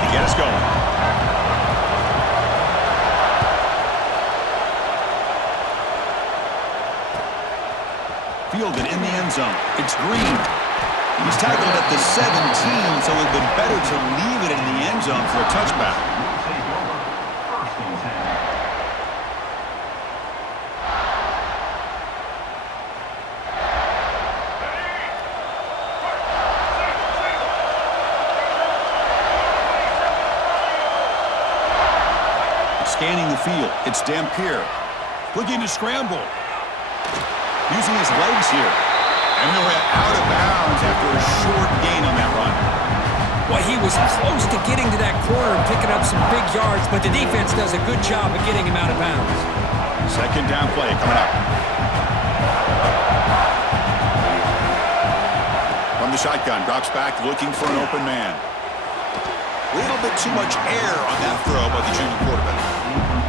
to get us going. Fielded in the end zone. It's Green. He's tackled at the 17, so it would have been better to leave it in the end zone for a touchback. Scanning the field, it's Dampier. Looking to scramble. Using his legs here. And they were out of bounds after a short gain on that run. Well, he was close to getting to that corner and picking up some big yards, but the defense does a good job of getting him out of bounds. Second down play coming up. From the shotgun, drops back looking for an open man. A little bit too much air on that throw by the junior quarterback.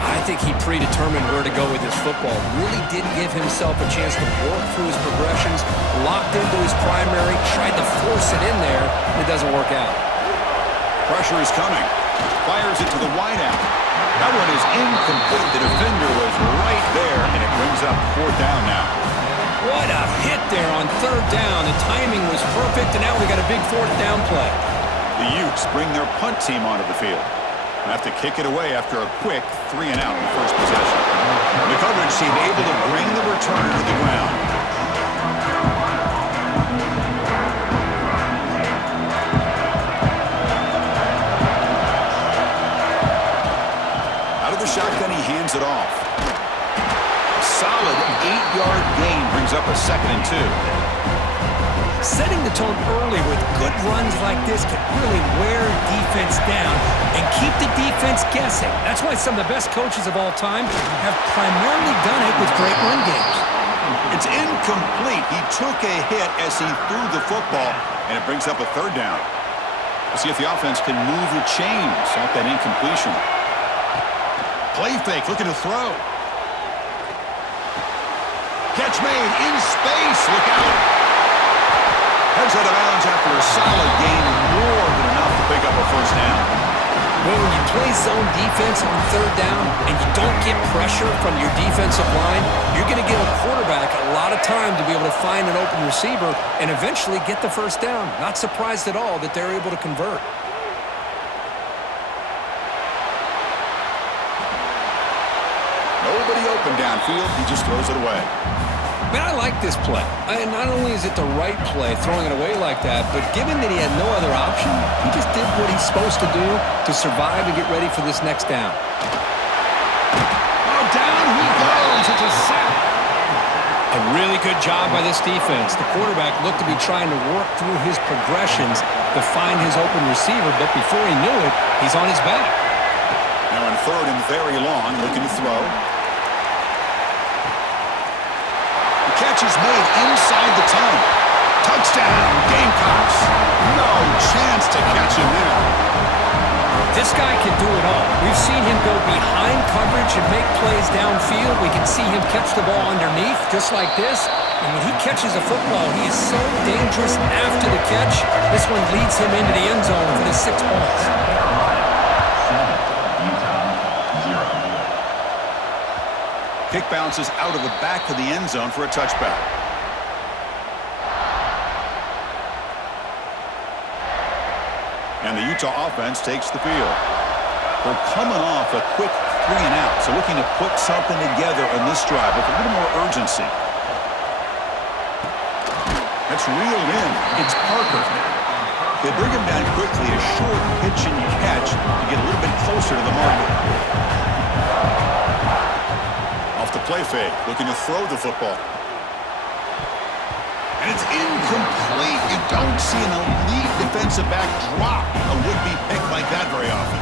I think he predetermined where to go with his football. Really did give himself a chance to work through his progressions, locked into his primary, tried to force it in there, and it doesn't work out. Pressure is coming. Fires it to the wideout. That one is incomplete. The defender was right there, and it brings up fourth down now. What a hit there on third down. The timing was perfect, and now we got a big fourth down play. The Utes bring their punt team onto the field. They have to kick it away after a quick 3 and out in the first possession. The coverage team able to bring the returner to the ground. Out of the shotgun, he hands it off. A solid 8-yard gain brings up a 2nd and 2. Setting the tone early with good runs like this can really wear defense down and keep the defense guessing. That's why some of the best coaches of all time have primarily done it with great run games. It's incomplete. He took a hit as he threw the football, and it brings up a 3rd down. We'll see if the offense can move the chains off that incompletion. Play fake, looking to throw. Catch made in space. Look out. Heads out of bounds after a solid gain, more than enough to pick up a 1st down. Well, when you play zone defense on 3rd down and you don't get pressure from your defensive line, you're going to give a quarterback a lot of time to be able to find an open receiver and eventually get the 1st down. Not surprised at all that they're able to convert. Nobody open downfield. He just throws it away. Man, I like this play. And not only is it the right play, throwing it away like that, but given that he had no other option, he just did what he's supposed to do to survive and get ready for this next down. Oh, down he goes. It's a sack. A really good job by this defense. The quarterback looked to be trying to work through his progressions to find his open receiver, but before he knew it, he's on his back. Now in 3rd and very long, looking to throw. Catch is made inside the 10. Touchdown, Gamecocks. No chance to catch him there. This guy can do it all. We've seen him go behind coverage and make plays downfield. We can see him catch the ball underneath, just like this. And when he catches a football, he is so dangerous after the catch. This one leads him into the end zone for the 6 points. Kick bounces out of the back of the end zone for a touchback. And the Utah offense takes the field. They're coming off a quick 3 and out, so looking to put something together on this drive with a little more urgency. That's reeled in. It's Parker. They bring him down quickly, a short pitch and catch to get a little bit closer to the marker. The play fake, looking to throw the football. And it's incomplete. You don't see an elite defensive back drop a would-be pick like that very often.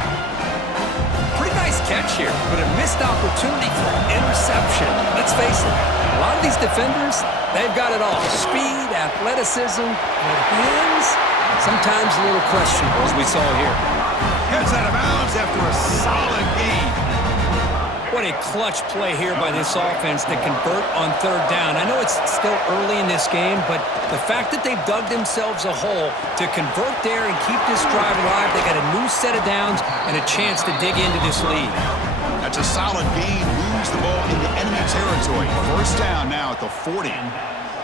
Pretty nice catch here, but a missed opportunity for an interception. Let's face it, a lot of these defenders, they've got it all. Speed, athleticism, but hands, sometimes a little questionable, as we saw here. Heads out of bounds after a solid gain. What a clutch play here by this offense to convert on third down. I know it's still early in this game, but the fact that they've dug themselves a hole to convert there and keep this drive alive, they got a new set of downs and a chance to dig into this lead. That's a solid gain. Moves the ball into enemy territory. First down now at the 40.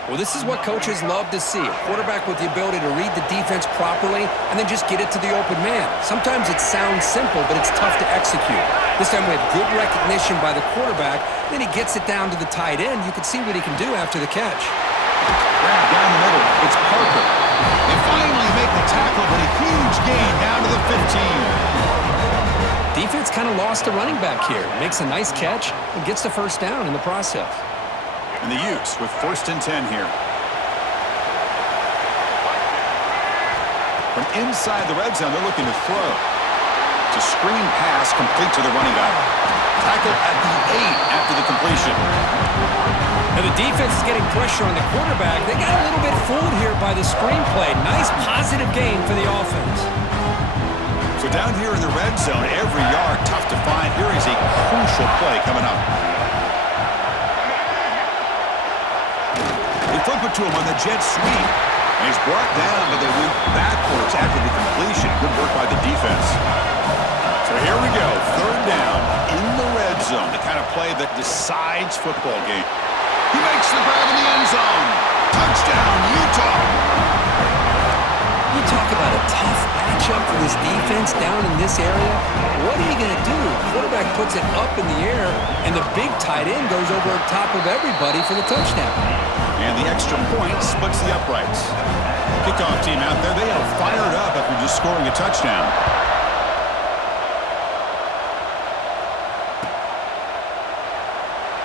Well, this is what coaches love to see. A quarterback with the ability to read the defense properly and then just get it to the open man. Sometimes it sounds simple, but it's tough to execute. This time we have good recognition by the quarterback. Then he gets it down to the tight end. You can see what he can do after the catch. Grab down the middle. It's Parker. They finally make the tackle, but a huge gain down to the 15. Defense kind of lost the running back here. Makes a nice catch and gets the first down in the process. And the use with 1st and 10 here. From inside the red zone, they're looking to throw. It's a screen pass complete to the running back. Tackle at the 8 after the completion. Now the defense is getting pressure on the quarterback. They got a little bit fooled here by the screen play. Nice positive gain for the offense. So down here in the red zone, every yard tough to find. Here is a crucial play coming up. They flip it to him on the jet sweep. And he's brought down, but they went backwards after the completion. Good work by the defense. So here we go. 3rd down in the red zone. The kind of play that decides football game. He makes the grab in the end zone. Touchdown, Utah. You talk about a tough matchup for this defense down in this area. What are you going to do? Quarterback puts it up in the air, and the big tight end goes over top of everybody for the touchdown. And the extra point splits the uprights. Kickoff team out there, they are fired up after just scoring a touchdown.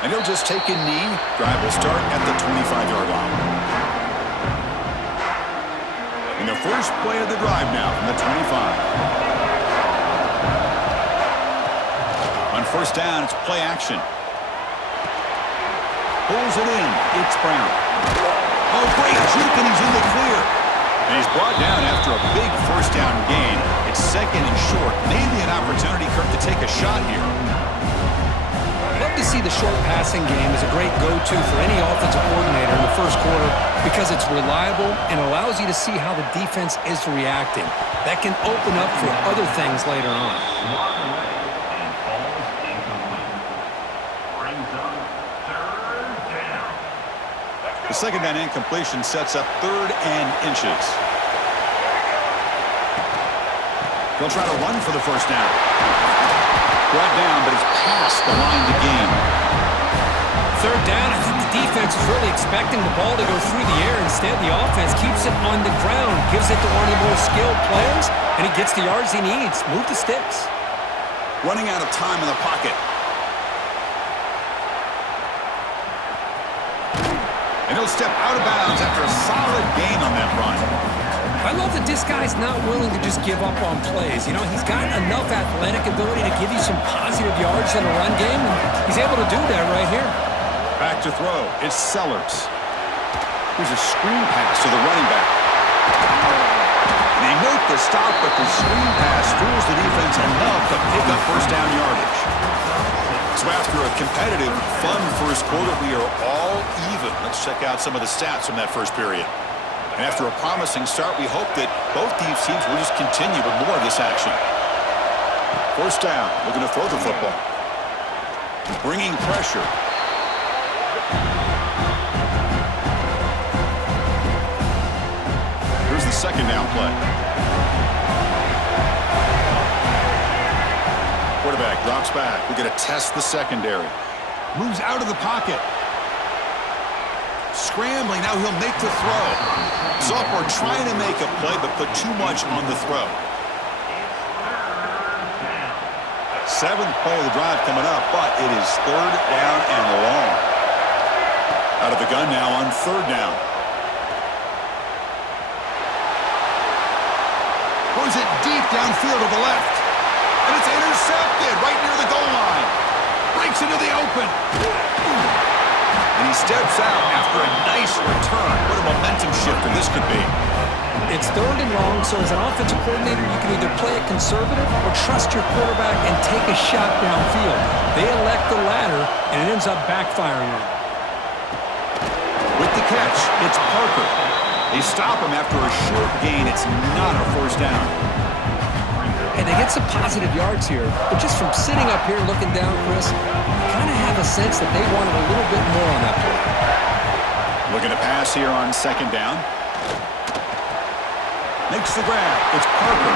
And he'll just take a knee. Drive will start at the 25-yard line. And the first play of the drive now from the 25. On 1st down, it's play action. Pulls it in. It's Brown. Oh, great juke, and he's in the clear. And he's brought down after a big 1st down gain. It's 2nd and short. Maybe an opportunity, Kirk, to take a shot here. Love to see the short passing game as a great go-to for any offensive coordinator in the first quarter because it's reliable and allows you to see how the defense is reacting. That can open up for other things later on. The 2nd down incompletion sets up 3rd and inches. They'll try to run for the 1st down. Brought down, but it's past the line to gain. 3rd down, I think the defense is really expecting the ball to go through the air. Instead, the offense keeps it on the ground, gives it to one of the more skilled players, and he gets the yards he needs. Move the sticks. Running out of time in the pocket. And he'll step out of bounds after a solid gain on that run. I love that this guy's not willing to just give up on plays. You know, he's got enough athletic ability to give you some positive yards in a run game, and he's able to do that right here. Back to throw. It's Sellers. Here's a screen pass to the running back. And they note the stop, but the screen pass fools the defense enough to pick up 1st down yardage. So after a competitive, fun first quarter, we are all even. Let's check out some of the stats from that first period. And after a promising start, we hope that both these teams will just continue with more of this action. 1st down, looking to throw the football. Bringing pressure. Here's the 2nd down play. Quarterback drops back. We're going to test the secondary. Moves out of the pocket. Scrambling, now he'll make the throw. Sophomore trying to make a play, but put too much on the throw. 7th play of the drive coming up, but it is 3rd down and long. Out of the gun now on 3rd down. Throws it deep downfield to the left. And it's intercepted right near the goal line. Breaks into the open. And he steps out after a nice return. What a momentum shifter this could be. It's third and long, so as an offensive coordinator, you can either play it conservative or trust your quarterback and take a shot downfield. They elect the latter, and it ends up backfiring on them. With the catch, it's Parker. They stop him after a short gain. It's not a first down. And they get some positive yards here, but just from sitting up here looking down, Chris, you kind of have a sense that they wanted a little bit more on that play. Looking to pass here on second down. Makes the grab. It's Parker.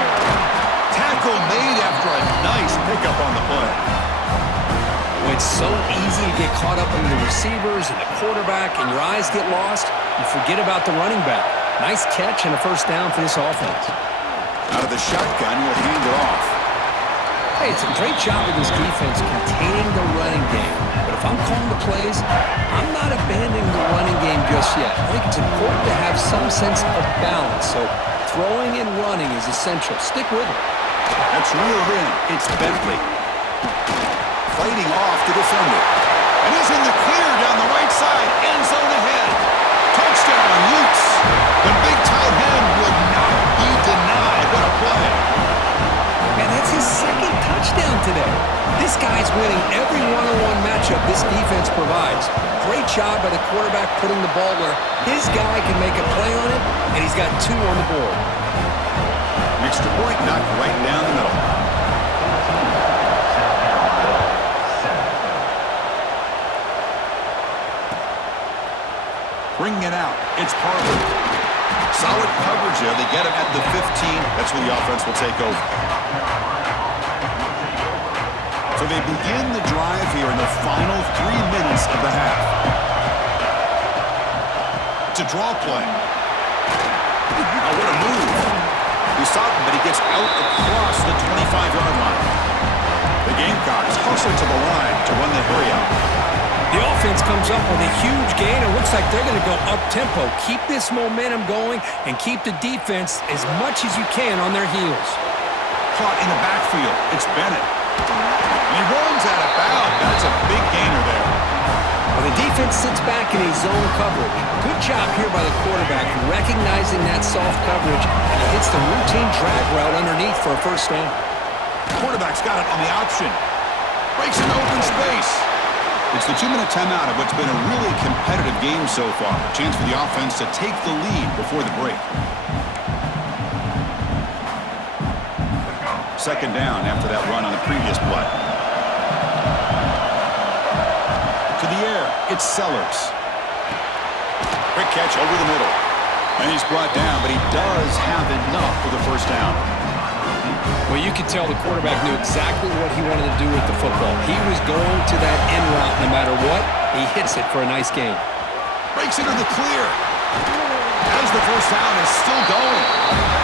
Tackle made after a nice pickup on the play. Well, it's so easy to get caught up in the receivers and the quarterback, and your eyes get lost. You forget about the running back. Nice catch and a first down for this offense. Out of the shotgun, he'll hand it off. Hey, it's a great job of this defense containing the running game. But if I'm calling the plays, I'm not abandoning the running game just yet. I think it's important to have some sense of balance. So throwing and running is essential. Stick with it. That's reeled in. It's Bentley. Fighting off the defender. And he's in the clear down the right side. End zone ahead. Touchdown, Utes. The big tight end would not be denied. What a play. And that's his second touchdown today. This guy's winning every one-on-one matchup this defense provides. Great job by the quarterback putting the ball where his guy can make a play on it, and he's got 2 on the board. Extra point knocked right down the middle. Bringing it out. It's Parker. Solid coverage there. They get him at the 15. That's where the offense will take over. So they begin the drive here in the final 3 minutes of the half. It's a draw play. Oh, what a move. He stopped him, but he gets out across the 25-yard line. The Gamecocks hustle to the line to run the hurry out. The offense comes up with a huge gain. It looks like they're going to go up-tempo. Keep this momentum going and keep the defense as much as you can on their heels. Caught in the backfield. It's Bennett. And he runs out of bounds. That's a big gainer there. Well, the defense sits back in a zone coverage. Good job here by the quarterback recognizing that soft coverage, and he hits the routine drag route underneath for a first down. Quarterback's got it on the option. Breaks an open space. It's the 2-minute timeout of what's been a really competitive game so far. A chance for the offense to take the lead before the break. Second down after that run on the previous play. To the air, it's Sellers. Quick catch over the middle. And he's brought down, but he does have enough for the first down. Well, you could tell the quarterback knew exactly what he wanted to do with the football. He was going to that end route no matter what. He hits it for a nice gain. Breaks into the clear. As the first down is still going.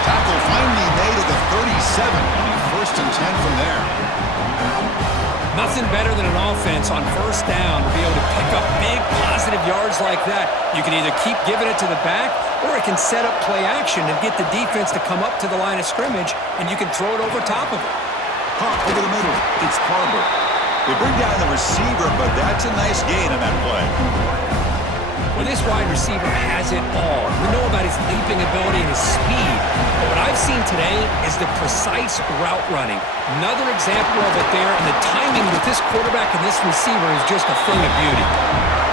Tackle finally made at the 37. And first and 10 from there. Nothing better than an offense on first down to be able to pick up big positive yards like that. You can either keep giving it to the back, or it can set up play action and get the defense to come up to the line of scrimmage, and you can throw it over top of it. Pop over the middle. It's Barber. They bring down the receiver, but that's a nice gain on that play. Well, this wide receiver has it all. We know about his leaping ability and his speed, but what I've seen today is the precise route running. Another example of it there, and the timing with this quarterback and this receiver is just a thing of beauty.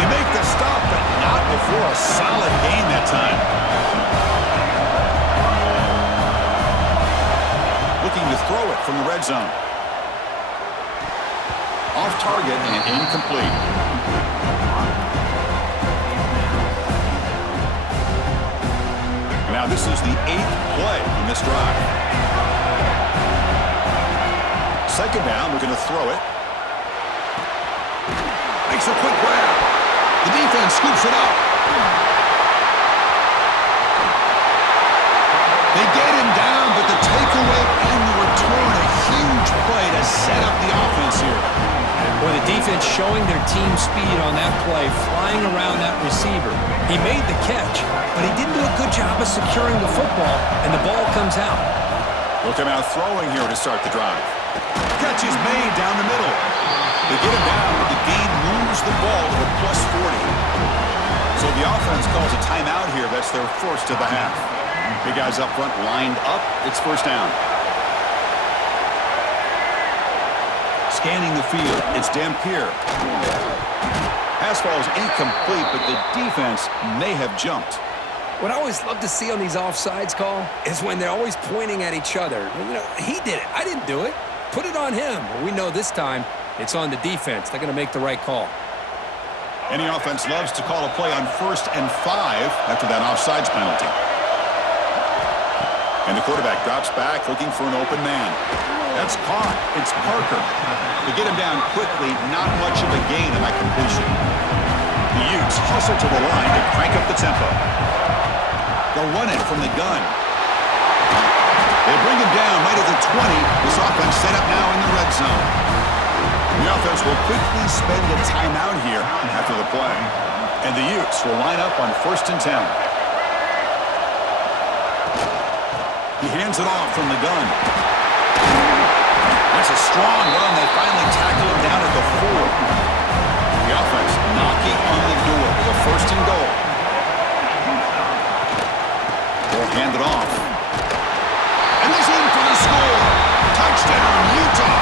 They make the stop, but not before a solid gain that time. Looking to throw it from the red zone. Off target and incomplete. Now this is the 8th play in this drive. Second down, looking to throw it. Makes a quick grab. The defense scoops it up. They get him down, but the takeaway and the return, a huge play to set up the offense here. Boy, the defense showing their team speed on that play, flying around that receiver. He made the catch, but he didn't do a good job of securing the football, and the ball comes out. Look him out throwing here to start the drive. Catch is made down the middle. They get him down, but the gain moves the ball to a +40. So the offense calls a timeout here. That's their first of the half. Big guys up front lined up. It's first down. Scanning the field, it's Dampier. Pass ball is incomplete, but the defense may have jumped. What I always love to see on these offsides call is when they're always pointing at each other. You know, he did it. I didn't do it. Put it on him. Well, we know this time it's on the defense. They're going to make the right call. Any offense loves to call a play on 1st and 5 after that offsides penalty. And the quarterback drops back looking for an open man. That's caught. It's Parker. To get him down quickly, not much of a gain on that completion. The Utes hustle to the line to crank up the tempo. They'll run it from the gun. They bring him down right at the 20. This offense set up now in the red zone. The offense will quickly spend a timeout here after the play. And the Utes will line up on 1st and 10. He hands it off from the gun. That's a strong run. They finally tackle him down at the 4. The offense knocking on the door with a 1st and goal. They'll hand it off. And he's in for the score. Touchdown, Utah.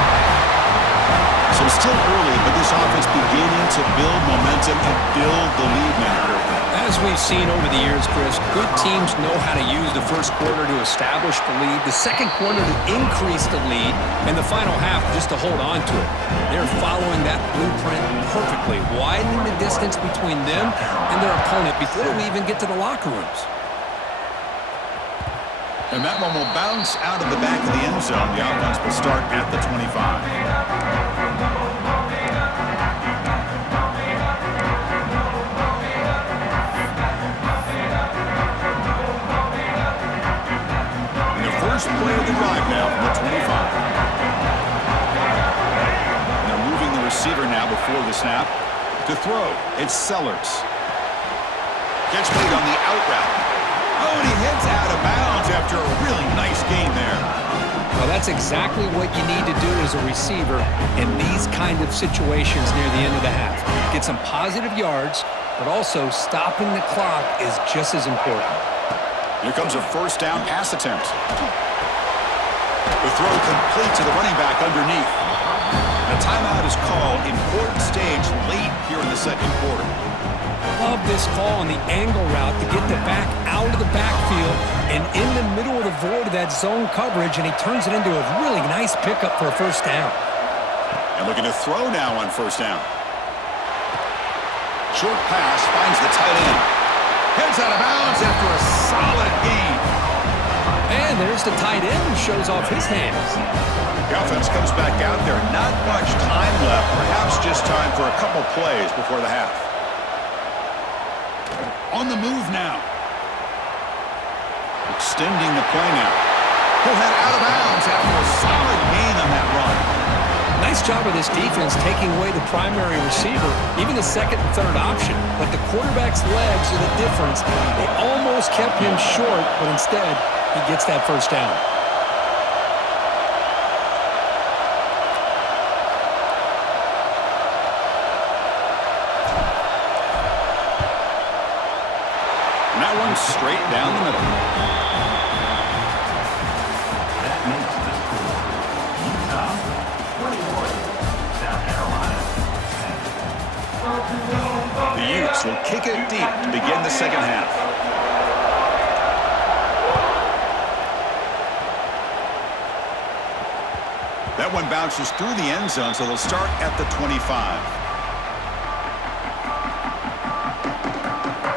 So it's still early, but this offense beginning to build momentum and build the lead now. As we've seen over the years, Chris, good teams know how to use the first quarter to establish the lead, the second quarter to increase the lead, and the final half just to hold on to it. They're following that blueprint perfectly, widening the distance between them and their opponent before we even get to the locker rooms. And that one will bounce out of the back of the end zone. The offense will start at the 25. First play of the drive now from the 25. And they're moving the receiver now before the snap. To throw, it's Sellers. Gets made on the out route. Oh, and he heads out of bounds after a really nice gain there. Well, that's exactly what you need to do as a receiver in these kind of situations near the end of the half. Get some positive yards, but also stopping the clock is just as important. Here comes a first down pass attempt. The throw complete to the running back underneath. A timeout is called. Important stage late here in the second quarter. Love this call on the angle route to get the back out of the backfield and in the middle of the void of that zone coverage, and he turns it into a really nice pickup for a first down. And looking to throw now on first down. Short pass finds the tight end. Heads out of bounds after a solid gain. And there's the tight end who shows off his hands. The offense comes back out there. Not much time left. Perhaps just time for a couple plays before the half. On the move now. Extending the play now. He'll head out of bounds after a solid gain on that run. Nice job of this defense taking away the primary receiver, even the second and third option. But the quarterback's legs are the difference. They almost kept him short, but instead, he gets that first down. And that one straight down the middle. The Utes will kick it deep to begin the second half. That one bounces through the end zone, so they'll start at the 25.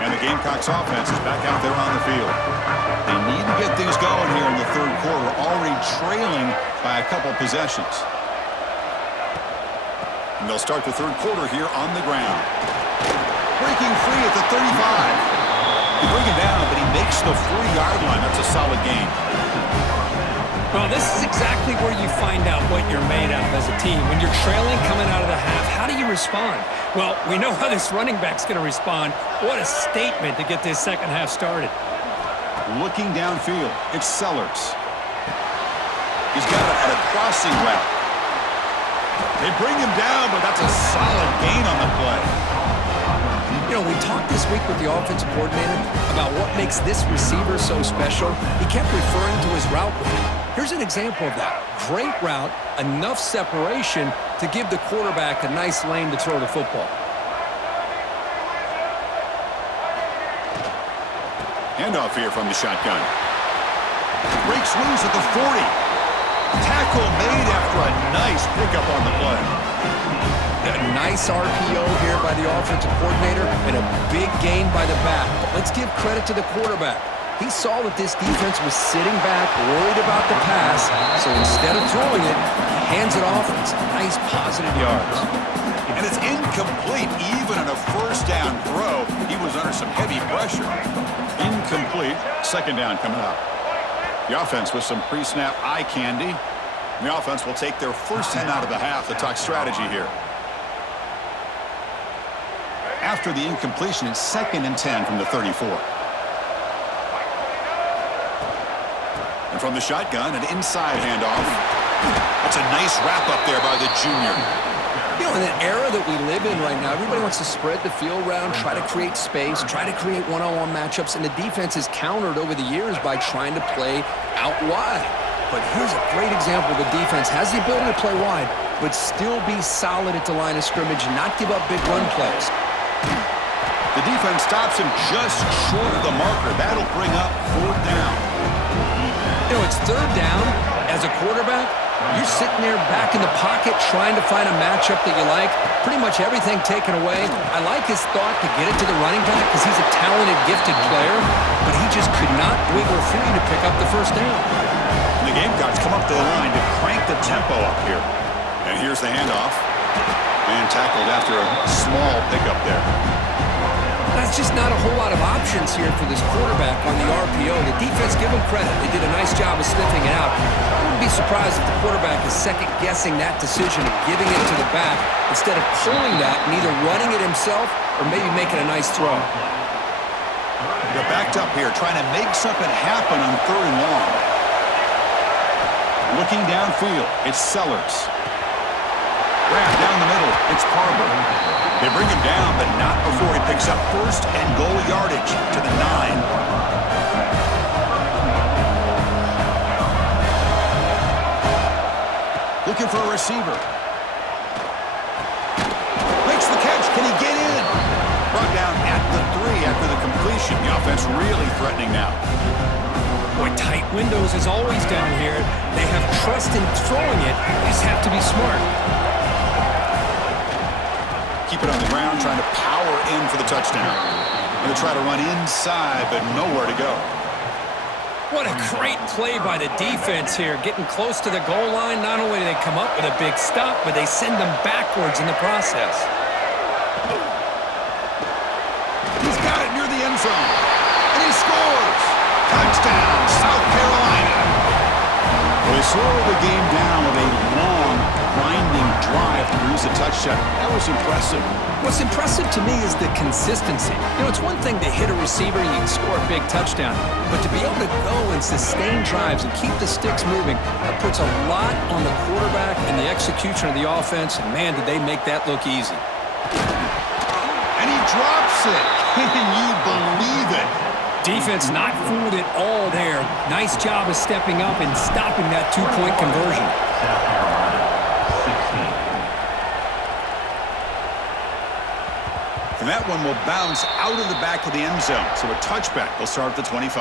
And the Gamecocks offense is back out there on the field. They need to get things going here in the third quarter, already trailing by a couple possessions. And they'll start the third quarter here on the ground. Breaking free at the 35. They bring him down, but he makes the 40-yard line. That's a solid gain. Well, this is exactly where you find out what you're made of as a team. When you're trailing coming out of the half, how do you respond? Well, we know how this running back's going to respond. What a statement to get this second half started. Looking downfield, it's Sellers. He's got it at a crossing route. They bring him down, but that's a solid gain on the play. You know, we talked this week with the offensive coordinator about what makes this receiver so special. He kept referring to his route running. Here's an example of that. Great route, enough separation to give the quarterback a nice lane to throw the football. Handoff here from the shotgun. Breaks loose at the 40. Tackle made after a nice pickup on the play. A nice RPO here by the offensive coordinator and a big gain by the back. But let's give credit to the quarterback. He saw that this defense was sitting back, worried about the pass, so instead of throwing it, he hands it off and some nice positive yards. And it's incomplete. Even on a first down throw, he was under some heavy pressure. Incomplete. Second down coming up. The offense with some pre-snap eye candy. The offense will take their first 10 out of the half to talk strategy here. After the incompletion, it's 2nd and 10 from the 34. And from the shotgun, an inside handoff. That's a nice wrap-up there by the junior. You know, in an era that we live in right now, everybody wants to spread the field around, try to create space, try to create one-on-one matchups, and the defense is countered over the years by trying to play out wide. But here's a great example. The defense has the ability to play wide, but still be solid at the line of scrimmage and not give up big run plays. The defense stops him just short of the marker. That'll bring up 4th down. You know, it's 3rd down. As a quarterback, you're sitting there back in the pocket trying to find a matchup that you like. Pretty much everything taken away. I like his thought to get it to the running back because he's a talented, gifted player, but he just could not wiggle free to pick up the 1st down. And the Gamecocks come up to the line to crank the tempo up here. And here's the handoff. And tackled after a small pickup there. That's just not a whole lot of options here for this quarterback on the RPO. The defense, give them credit. They did a nice job of sniffing it out. I wouldn't be surprised if the quarterback is second-guessing that decision of giving it to the back instead of pulling that and either running it himself or maybe making a nice throw. They're backed up here trying to make something happen on 3rd and long. Looking downfield, it's Sellers. Grab down the middle, it's Carver. They bring him down, but not before he picks up 1st and goal yardage to the 9. Looking for a receiver. Makes the catch. Can he get in? Brought down at the 3 after the completion. The offense really threatening now. Boy, tight windows is always down here. They have trust in throwing it. They just have to be smart. Keep it on the ground, trying to power in for the touchdown. Going to try to run inside, but nowhere to go. What a great play by the defense here. Getting close to the goal line, not only do they come up with a big stop, but they send them backwards in the process. He's got it near the end zone. And he scores! Touchdown, South Carolina! Well, they slow the game down with a long, grinding drive to produce a touchdown. That was impressive. What's impressive to me is the consistency. You know, it's one thing to hit a receiver and you can score a big touchdown, but to be able to go and sustain drives and keep the sticks moving, that puts a lot on the quarterback and the execution of the offense, and man, did they make that look easy. And he drops it. Can you believe it? Defense not fooled at all there. Nice job of stepping up and stopping that two-point conversion. And that one will bounce out of the back of the end zone. So a touchback will start at the 25.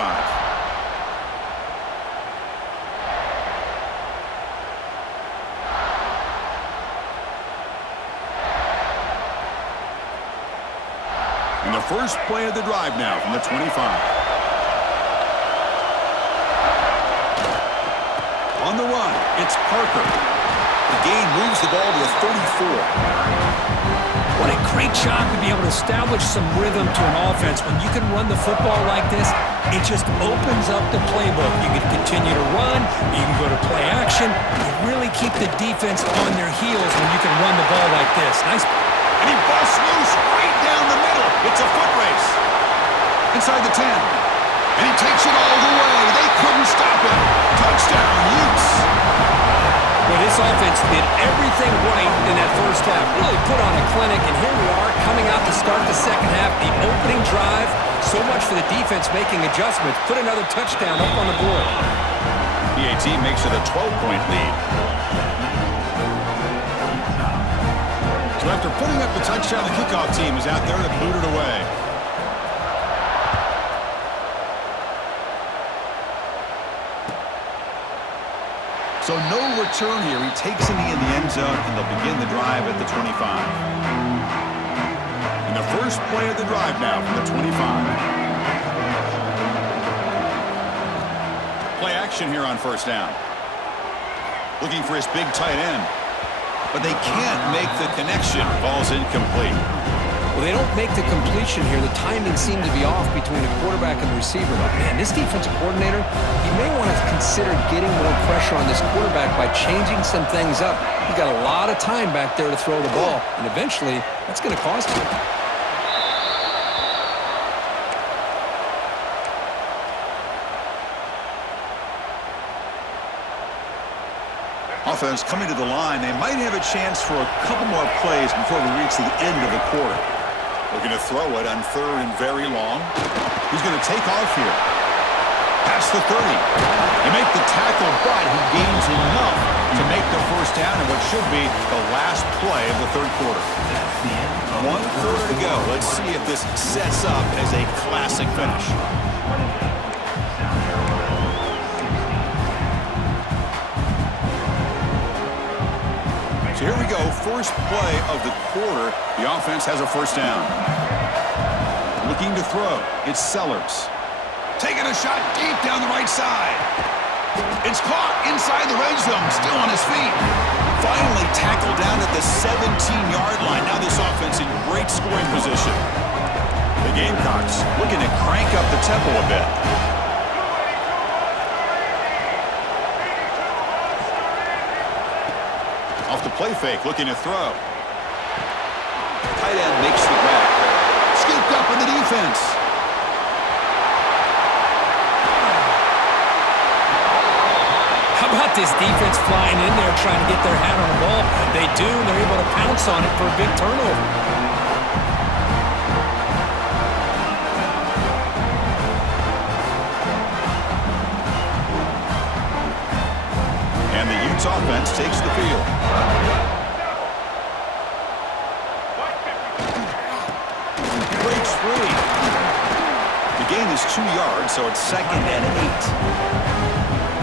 And the first play of the drive now from the 25. On the run, it's Parker. The gain moves the ball to the 34. What a great job to be able to establish some rhythm to an offense. When you can run the football like this, it just opens up the playbook. You can continue to run, you can go to play action. You really keep the defense on their heels when you can run the ball like this. Nice. And he busts loose right down the middle. It's a foot race. Inside the 10. And he takes it all the way. They couldn't stop him. Touchdown, Utes. Well, this offense did everything right in that first half. Really put on a clinic, and here we are coming out to start the second half. The opening drive, so much for the defense making adjustments. Put another touchdown up on the board. PAT makes it a 12-point lead. So after putting up the touchdown, the kickoff team is out there to boot it away. So no return here. He takes it in the end zone, and they'll begin the drive at the 25. And the first play of the drive now from the 25. Play action here on first down. Looking for his big tight end. But they can't make the connection. Ball's incomplete. Well, they don't make the completion here. The timing seemed to be off between the quarterback and the receiver. But, man, this defensive coordinator, he may want to consider getting more pressure on this quarterback by changing some things up. He's got a lot of time back there to throw the ball, and eventually that's going to cost him. Offense coming to the line. They might have a chance for a couple more plays before we reach the end of the quarter. Looking to throw it on third and very long. He's going to take off here. Past the 30. They make the tackle, but he gains enough to make the first down in what should be the last play of the third quarter. 1 quarter to go. Let's see if this sets up as a classic finish. So here we go, first play of the quarter. The offense has a first down. Looking to throw, it's Sellers. Taking a shot deep down the right side. It's caught inside the red zone, still on his feet. Finally tackled down at the 17-yard line. Now this offense in great scoring position. The Gamecocks looking to crank up the tempo a bit. Off the play fake, looking to throw. Tight end makes the grab. Scooped up in the defense. How about this defense flying in there trying to get their hand on the ball? They do, and they're able to pounce on it for a big turnover. And the Utes offense takes the field. Breaks free. The gain is 2 yards, so it's 2nd and 8.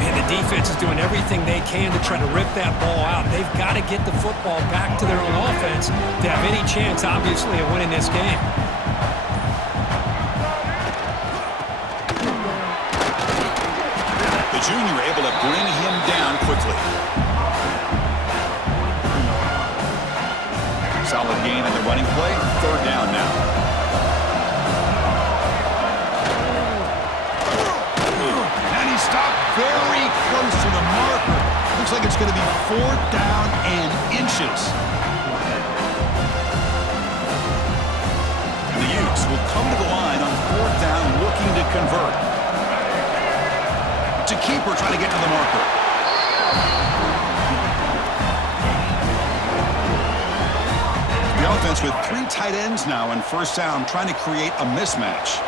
Man, the defense is doing everything they can to try to rip that ball out. They've got to get the football back to their own offense to have any chance, obviously, of winning this game. The junior able to bring him down quickly. Solid gain on the running play. 3rd down now. And he stopped very close to the marker. Looks like it's going to be 4th down and inches. The Utes will come to the line on 4th down looking to convert. To keeper trying to get to the marker. The offense with 3 tight ends now on first down trying to create a mismatch.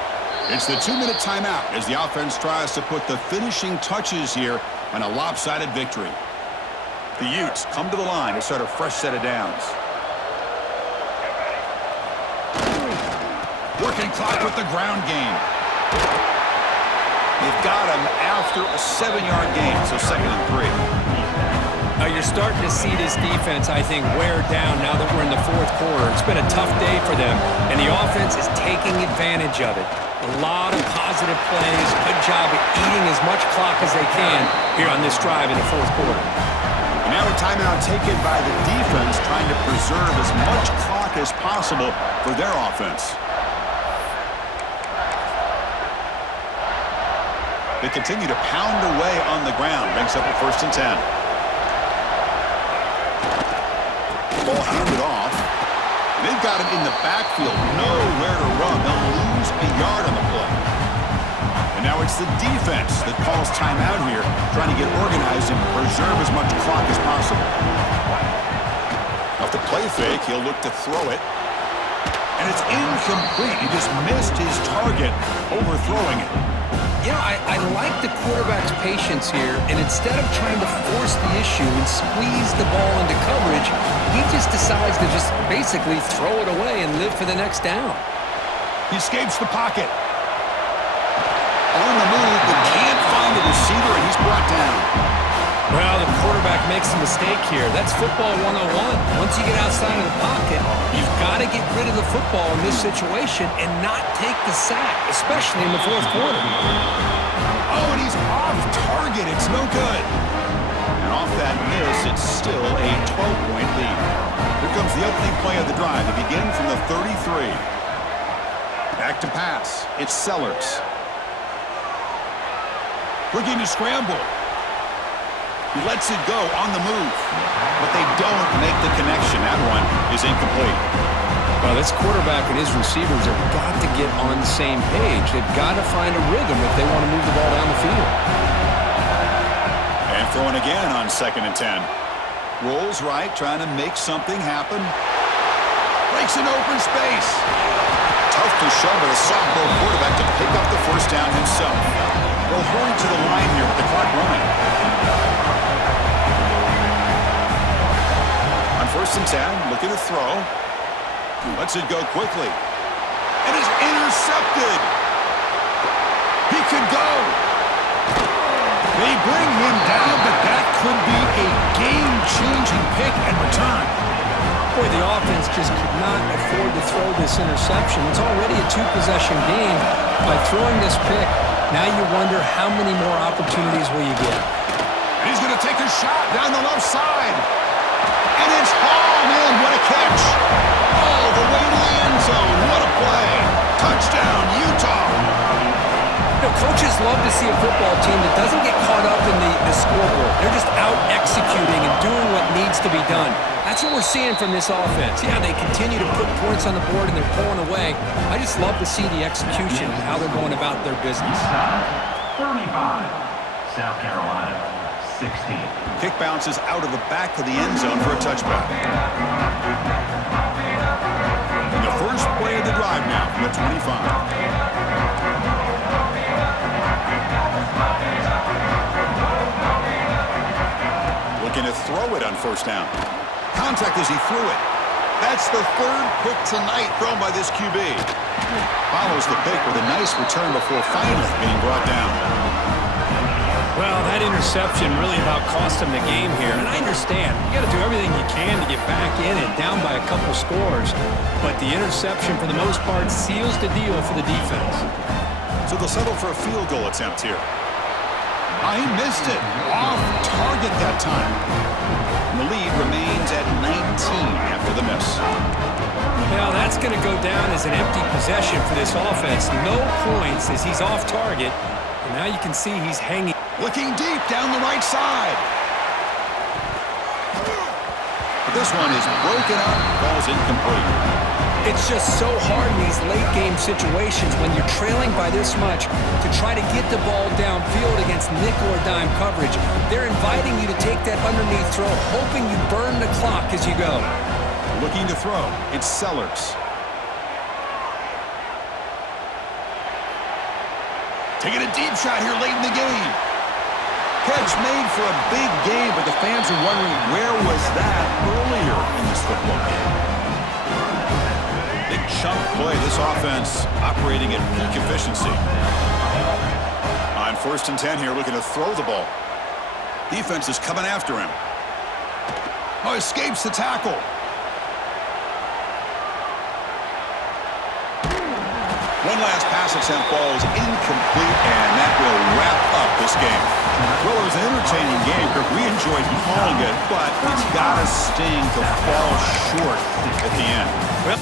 It's the 2-minute timeout as the offense tries to put the finishing touches here on a lopsided victory. The Utes come to the line to start a fresh set of downs. Working clock with the ground game. They've got him after a 7-yard gain, so 2nd and 3. Now you're starting to see this defense, I think, wear down now that we're in the 4th quarter. It's been a tough day for them, and the offense is taking advantage of it. A lot of positive plays. Good job of eating as much clock as they can here on this drive in the 4th quarter. And now a timeout taken by the defense, trying to preserve as much clock as possible for their offense. They continue to pound away on the ground. Brings up a 1st and 10. Ball handed off. They've got him in the backfield. Nowhere to run. They'll lose a yard on the play. And Now it's the defense that calls timeout here, trying to get organized and preserve as much clock as possible. Off the play fake, he'll look to throw it. And it's incomplete. He just missed his target, overthrowing it. You know, I like the quarterback's patience here, and instead of trying to force the issue and squeeze the ball into coverage, he just decides to just basically throw it away and live for the next down. He escapes the pocket. On the move, but can't find a receiver, and he's brought down. Well, the quarterback makes a mistake here. That's football 101. Once you get outside of the pocket, you've got to get rid of the football in this situation and not take the sack, especially in the fourth quarter. Oh, and he's off target. It's no good. And off that miss, it's still a 12-point lead. Here comes the opening play of the drive. They begin from the 33. Back to pass. It's Sellers. Looking to scramble. He lets it go on the move. But they don't make the connection. That one is incomplete. Well, this quarterback and his receivers have got to get on the same page. They've got to find a rhythm if they want to move the ball down the field. And throwing again on 2nd and 10. Rolls right, trying to make something happen. Breaks an open space. Tough to show by the sophomore quarterback to pick up the first down himself. They'll hurry to the line here with the clock running. On 1st and 10, looking to throw. Lets it go quickly. And is intercepted. He could go. They bring him down, but that could be a game-changing pick and return. Boy, the offense just could not afford to throw this interception. It's already a two-possession game. By throwing this pick, now you wonder how many more opportunities will you get. And he's going to take a shot down the left side. And it's hauled in. What a catch. All the way to the end zone. What a play. Touchdown, Utah. You know, coaches love to see a football team that doesn't get caught up in the scoreboard. They're just out executing and doing what needs to be done. That's what we're seeing from this offense. Yeah, they continue to put points on the board and they're pulling away. I just love to see the execution and how they're going about their business. 35, South Carolina, 16. Kick bounces out of the back of the end zone for a touchback. And the first play of the drive now from the 25. Looking to throw it on 1st down. Contact as he threw it. That's the 3rd pick tonight thrown by this QB. Follows the pick with a nice return before finally being brought down. Well, that interception really about cost him the game here. And I understand. You got to do everything you can to get back in it, down by a couple scores. But the interception, for the most part, seals the deal for the defense. So they'll settle for a field goal attempt here. Oh, he missed it. Off target that time. And the lead remains at 19 after the miss. Well, that's going to go down as an empty possession for this offense. No points as he's off target. And now you can see he's hanging. Looking deep down the right side. But this one is broken up. Ball's incomplete. It's just so hard in these late-game situations when you're trailing by this much to try to get the ball downfield against nickel or dime coverage. They're inviting you to take that underneath throw, hoping you burn the clock as you go. Looking to throw. It's Sellers. Taking a deep shot here late in the game. Catch made for a big game, but the fans are wondering where was that earlier in this football game. Big chunk play. This offense operating at peak efficiency. On 1st and 10 here, looking to throw the ball. Defense is coming after him. Oh, escapes the tackle. One last pass attempt, ball is incomplete, and that will wrap up this game. Well, it was an entertaining game, Kirk. We enjoyed calling it, but it's got to sting to fall short at the end. Well,